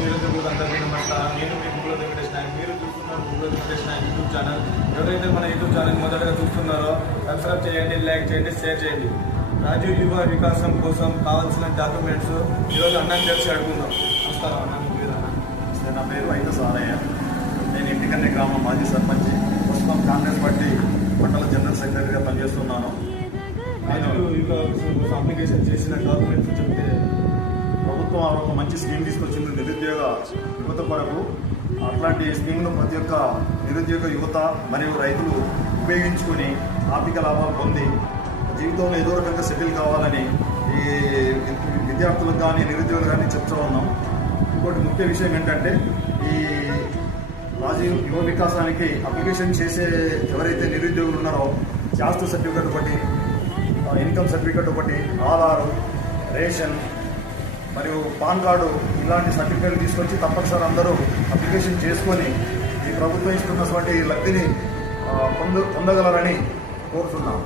నిరుద్యోగులకు అందరికీ నమస్కారం. నేను మీ ముగ్గుల వెంకటేష్ నాయక్. మీరు చూస్తున్నారు ముగ్గుల వెంకటేష్ నాయక్ యూట్యూబ్ ఛానల్. ఎవరైతే మన యూట్యూబ్ ఛానల్ మొదటగా చూస్తున్నారో సబ్స్క్రైబ్ చేయండి, లైక్ చేయండి, షేర్ చేయండి. రాజీవ్ యువ వికాసం కోసం కావాల్సిన డాక్యుమెంట్స్ ఈరోజు అన్నకు తెలిసి అడుగుందాం. నమస్కారం అన్న. నా పేరు అయిన సారయ్య. నేను ఇంటికన్నే గ్రామం మాజీ సర్పంచ్. ప్రస్తుతం కాంగ్రెస్ పార్టీ మండల జనరల్ సెక్రటరీగా పనిచేస్తున్నాను. అప్లికేషన్ చేసిన డాక్యుమెంట్స్ చెప్తే ప్రభుత్వం ఒక మంచి స్కీమ్ తీసుకొచ్చింది నిరుద్యోగ యువత కొరకు. అట్లాంటి స్కీమ్ను ప్రతి ఒక్క నిరుద్యోగ యువత మరియు రైతులు ఉపయోగించుకొని ఆర్థిక లాభాలు పొంది జీవితంలో ఏదో రకంగా సెటిల్ కావాలని ఈ విద్యార్థులకు కానీ నిరుద్యోగులు కానీ చెప్తూ ఉన్నాం. ఇంకోటి ముఖ్య విషయం ఏంటంటే ఈ రాజీవ్ యువ వికాసానికి అప్లికేషన్ చేసే ఎవరైతే నిరుద్యోగులు ఉన్నారో క్యాస్ట్ సర్టిఫికేట్ ఒకటి, ఇన్కమ్ సర్టిఫికేట్ ఒకటి, ఆధారు, రేషన్ మరియు పాన్ కార్డు ఇలాంటి సర్టిఫికేట్లు తీసుకొచ్చి తప్పనిసరి అందరూ అప్లికేషన్ చేసుకొని ఈ ప్రభుత్వం ఇస్తున్నటువంటి లబ్ధిని పొందగలరని కోరుతున్నాను.